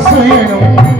四个亿这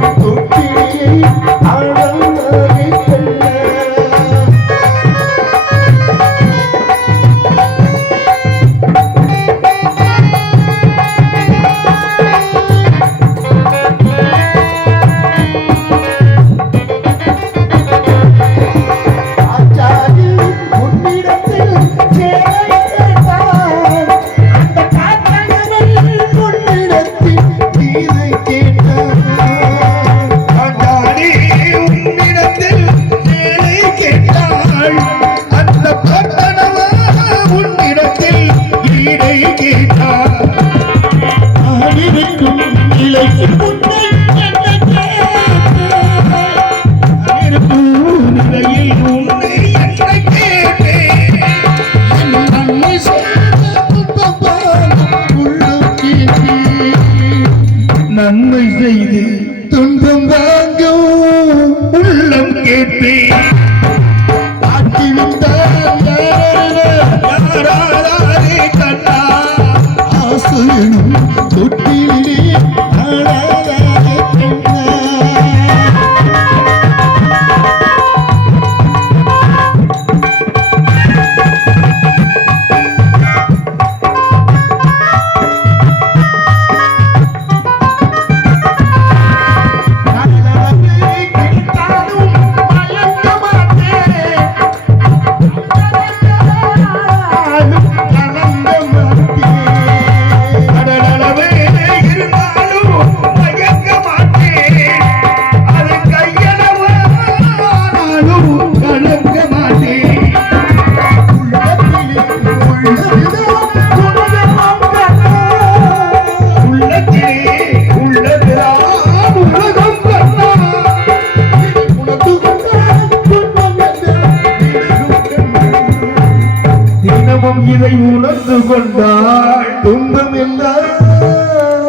தெய்வம் இதை உணர்ந்து கொண்டால் துன்பம் இல்லை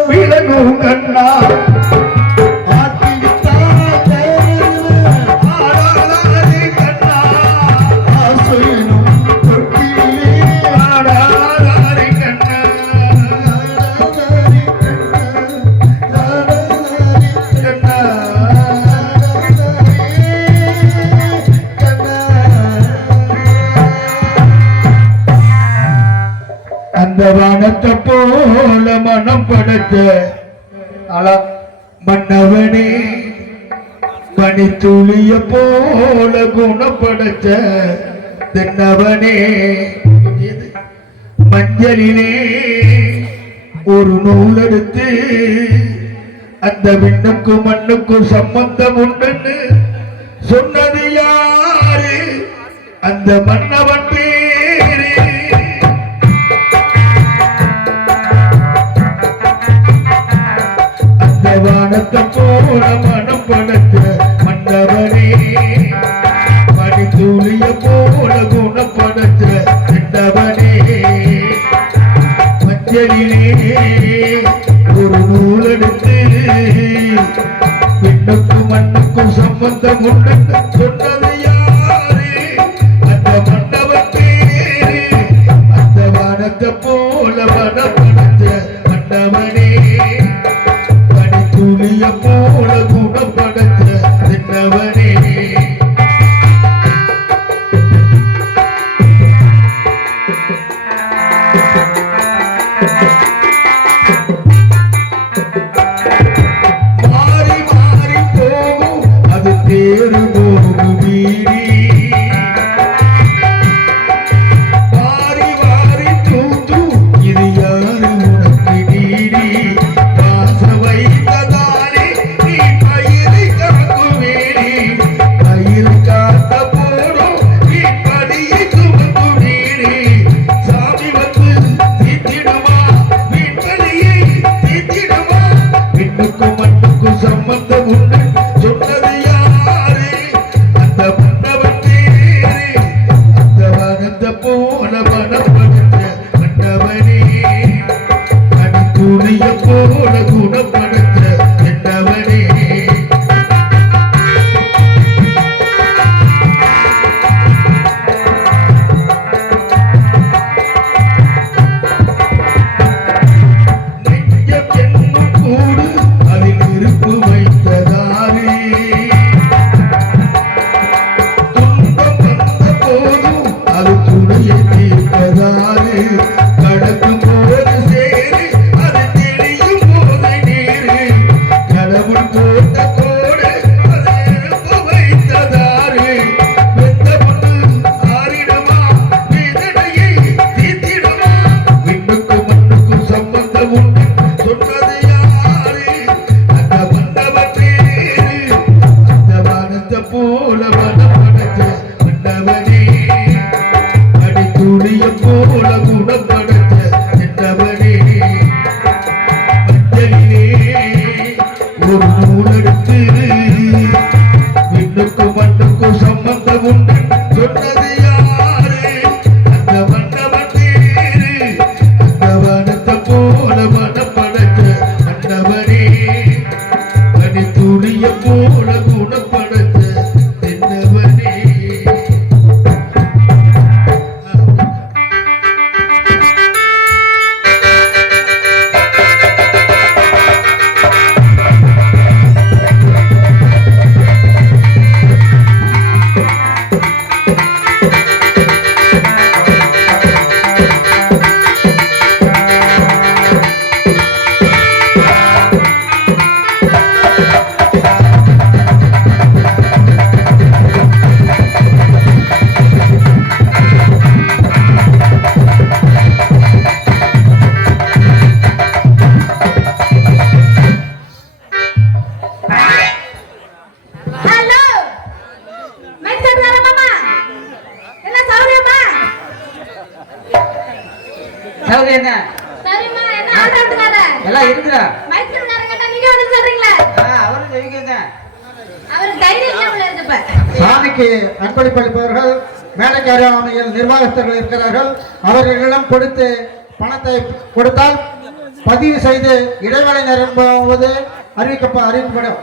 விலகும் கண் போல மனம் படைத்த அலா மன்னவனே பனித்துளிய போல குணப்படுத்த தென்னவனே. மஞ்சளிலே ஒரு நூல் எடுத்து அந்த விண்ணுக்கும் மண்ணுக்கும் சம்பந்தம் உண்டுன்னு சொன்னது யாரு? அந்த மன்னவன் வானத்தை போல மனம் படைத்த மன்னவனே மணி தூளிய போல குணப்படைத்த சின்னவனே மஞ்சளிலே ஒரு நூல் எடுத்து பெண்ணுக்கும் மண்ணுக்கும் சம்பந்தம் உண்டு சொன்னது சாமிக்கு அர்ப்பணிப்பளிப்பவர்கள் மேலக்காரியாவணையில் நிர்வாகஸ்தர்கள் இருக்கிறார்கள். அவர்களிடம் கொடுத்து பணத்தை கொடுத்தால் பதிவு செய்து இடைவேளை நிரம்புவது அறிவிக்கப்ப அறிவிக்கப்படும்.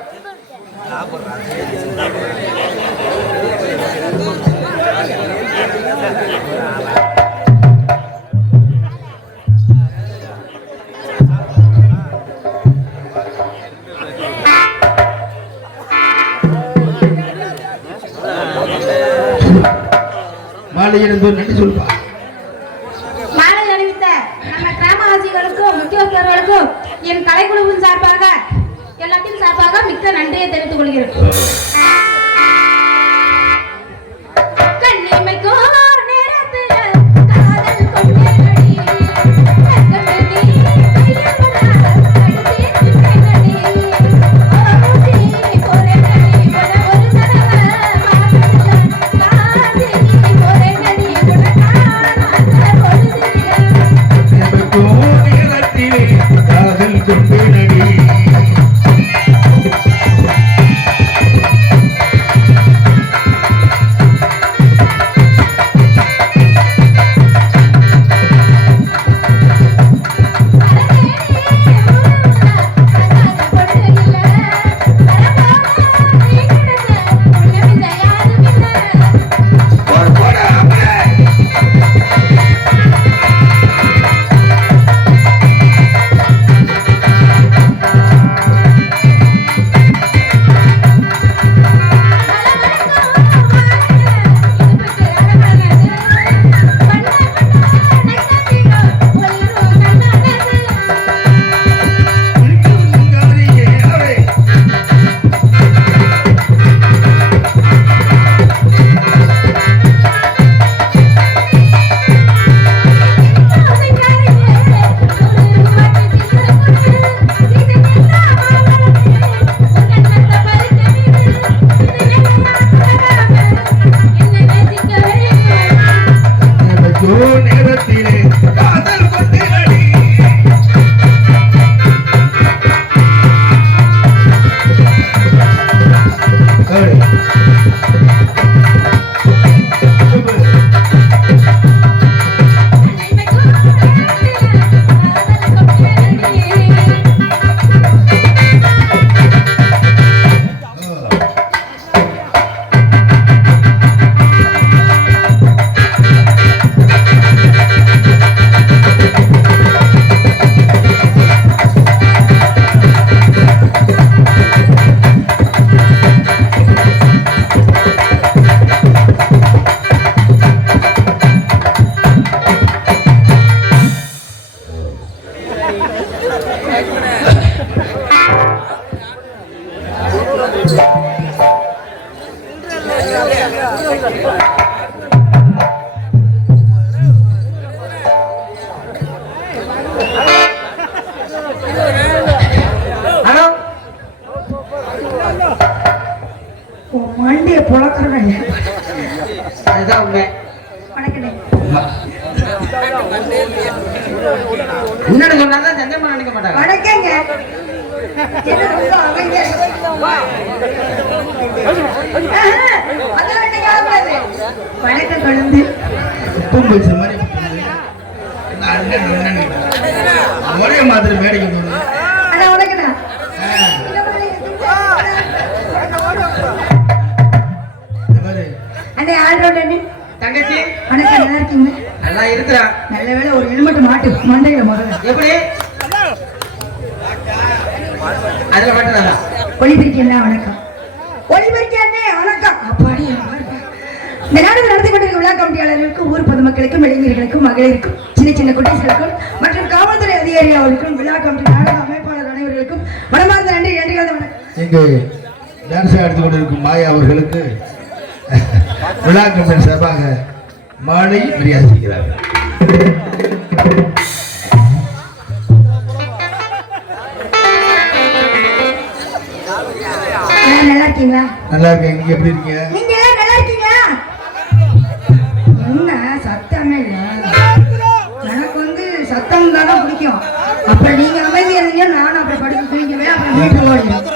மாலை எழுந்து நன்றி சொல்லுப்பா மாலை அணிவித்த நம்ம கிராமவாசிகளுக்கும் முக்கியஸ்தர்களுக்கும் என் கலைக்குழுவின் சார்பாக எல்லாத்தையும் சார்பாக மிக்க நன்றியை தெரிவித்துக் கொள்கிறேன். உங்க முன்னாடி மாதிரி மேடைக்கு போகணும். தங்கச்சி. வணக்கம் நல்லா இருக்கீங்க? நல்லா இருக்கிறா. நல்ல வேளை ஒரு ஹெல்மெட் மாட்டு மண்டையில முதல்ல எப்படி? அதுல மட்டும் ஒளிபெருக்கி வணக்கம். ஒளிபெருக்கி அண்ணே வணக்கம். அப்பாடி இந்த நாடு நடத்தி கொண்டிருக்கும் விழா கமிட்டியாளர்களுக்கும் ஊர் பொதுமக்களுக்கும் இளைஞர்களுக்கும் மகளிருக்கும் சின்ன சின்ன குட்டீஸ்களுக்கும் மற்றும் காவல்துறை அதிகாரி அவர்களுக்கும் விழா கமிட்டி நாடக அமைப்பாளர் அனைவர்களுக்கும் மனமார்ந்த நன்றி நன்றிகள் வணக்கம். இங்கு டான்ஸ் எடுத்துக் கொண்டிருக்கும் மாயா அவர்களுக்கு விழா கம்பெனி சார்பாக மாலை மரியாதை செய்கிறார்கள் நல்லா இருக்கீங்களா? நல்லா இருக்கேன். நீங்க எப்படி இருக்கீங்க? நீங்க எல்லாரும் நல்லா இருக்கீங்களா? என்ன சத்தமே இல்ல. எனக்கு வந்து சத்தம் தானே பிடிக்கும். அப்புறம் நீங்க அமைதியா இருந்தீங்க நானும் அப்புறம் படுத்து தூங்கிடுவேன். அப்புறம் வீட்டுக்கு ஓடிடுவேன்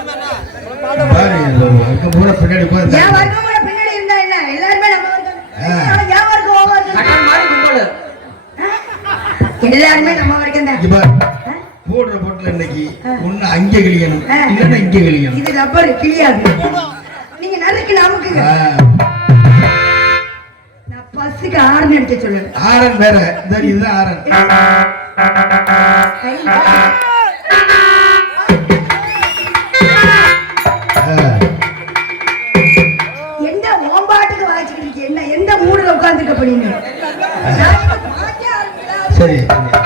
பாரு அங்க பூரா பின்னாடி போய் எல்லாருமே நம்ம வர்க்கம் தான். போடுற போட்டுல இன்னைக்கு ஒண்ணு அங்கே கிளியணும். இல்லைன்னா இங்கே கிளியணும் இது ரப்பர் கிளியாது நீங்க நறுக்கு நமக்குங்க ஆ, நான் பஸ்ஸுக்கு ஆறுன்னு அடிக்க சொல்லுவேன். ஆரன் வேற. இந்த இதுதான் ஆரன். எந்த ஓம்பாட்டுக்கு வாய்ச்சிக்கிட்டு என்ன எந்த மூடுல உட்கார்ந்துருக்க அப்படின்னு சரி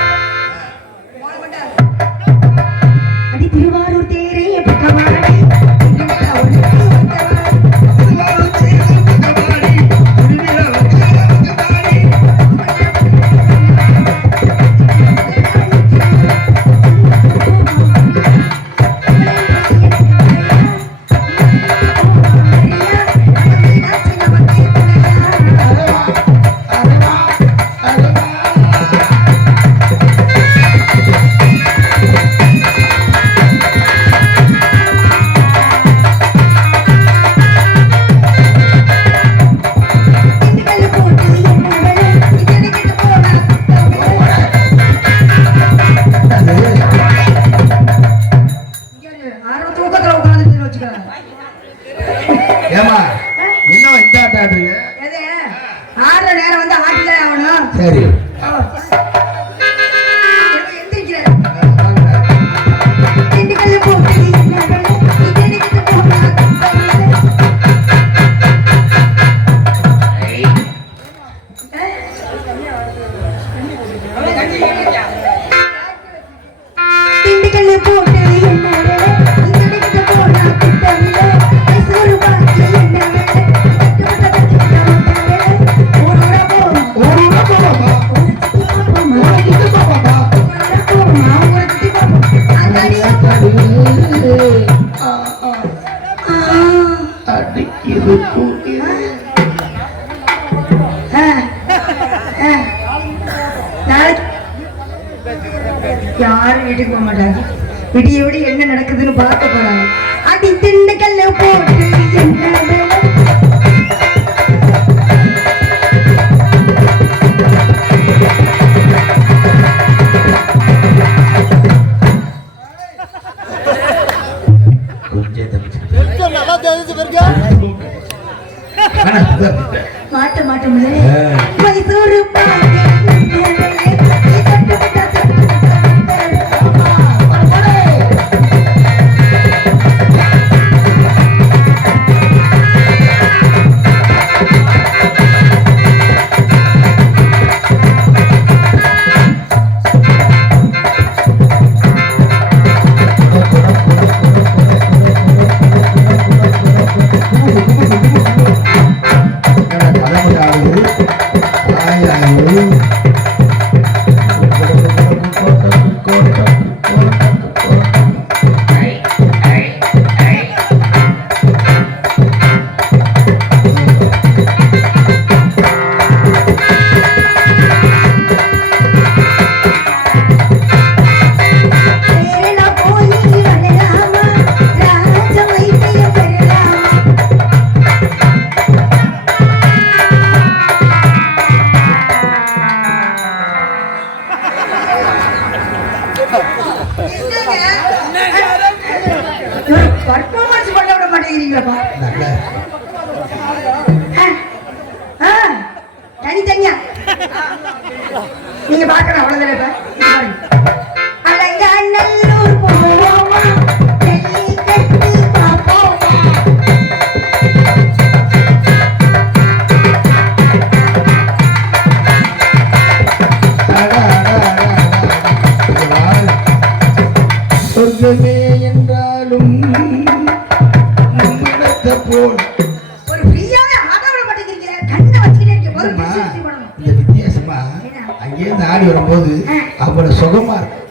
விடிய விடிய என்ன நடக்குதுன்னு பார்க்க போறாங்க அடி திண்டுக்கல்ல போட்டு என்ன. மாட்ட மாட்ட முடியல ஆ. மைசூரு பாக்கு சொர்க்கமே என்றாலும் நம்மிடத்தை போல் ஒரு ஃப்ரீயாவே. கண்ணை வச்சுக்கிட்டே. இந்த வித்தியாசமா அங்கேருந்து ஆடி வரும்போது அவ்வளவு சுகமா இருக்கும்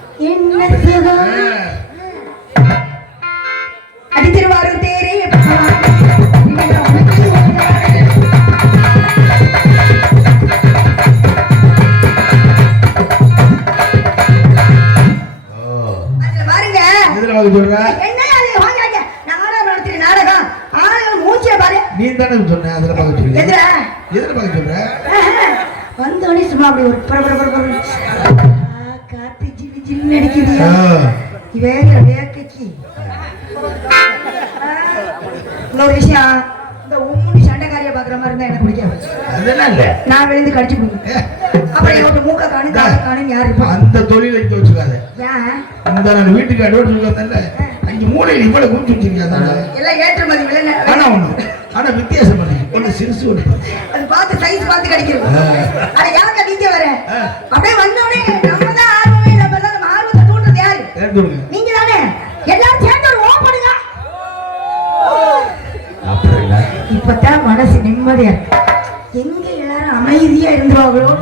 வாங்க சொல்ற? என்ன நாடகம் நடத்துற நாடகம். பாரு. நீ தானே சொன்ன? அதுல பார்க்க சொல்ற எதுல எதுல பார்க்க சொல்ற? வந்தோடனே சும்மா அப்படி ஒரு பர பர பர பர. ஆ, காத்து ஜில்லு அடிக்குது. வேக்கைக்கு. இன்னொரு விஷயம். இந்த உம்முனி சண்டைக்காரியை பாக்குற மாதிரி இருந்தா எனக்கு பிடிக்காது. நான் விழுந்து கடிச்சு கொடுங்க. அந்த தொழிலை வச்சுக்காத இந்த நான் வீட்டுக்கு அட்வான்ஸ் வந்தேன்ல அங்க மூலையில் இவ்வளவு வச்சிருக்கியா தானே? எல்லாம் ஏற்றுமதி விலை ஆனா ஒண்ணு ஆனா வித்தியாசம் பண்ணி. ஒண்ணு சிறுசு ஒண்ணு. அது பார்த்து சைஸ் பார்த்து கிடைக்கிறது. அட யாருக்கா நீங்க வர. அப்படியே வந்தோடனே நம்ம தான் ஆர்வமே நம்ம தான் நம்ம ஆர்வத்தை தூண்டுறது யாரு? சேர்த்து விடுங்க நீங்க தானே? எல்லாரும் சேர்ந்து ஒரு பண்ணுங்க இப்பதான் மனசு நிம்மதியா எங்க எல்லாரும் அமைதியா பயம்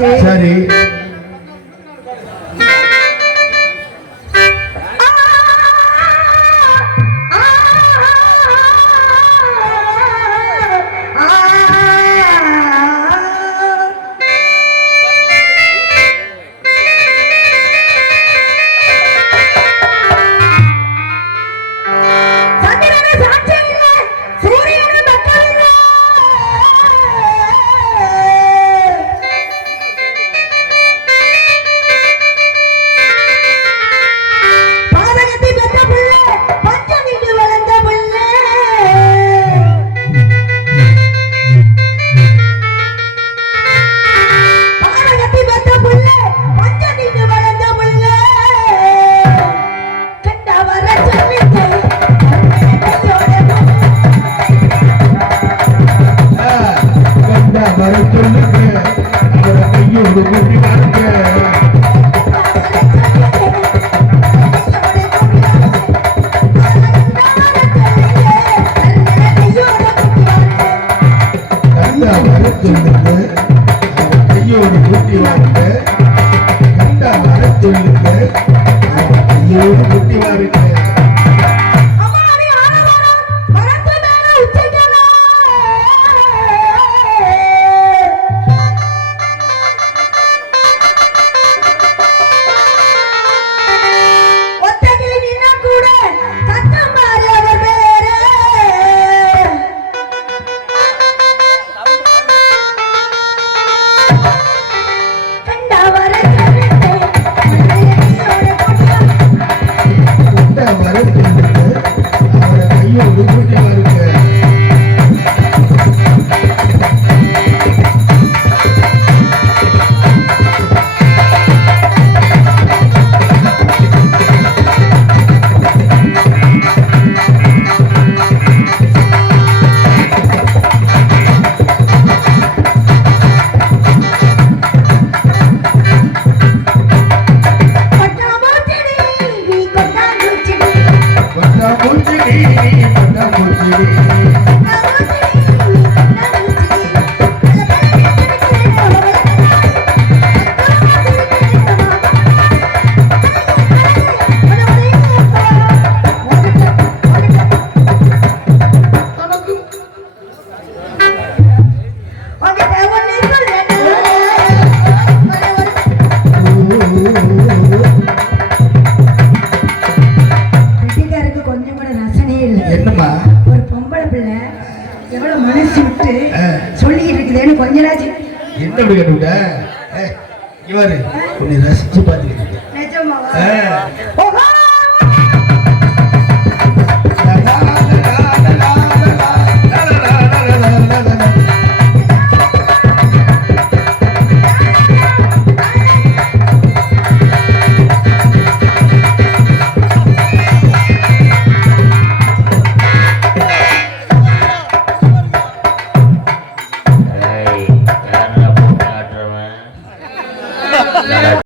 சரி. பாட்டு ஆ. சொல்லிக்கிட்டு இருக்குதேன்னு கொஞ்ச நாச்சு என்ன அப்படி கட்டுவிட்ட பாரு உன்னை ரசிச்சு பார்த்துக்கிட்டு. ஓஹோ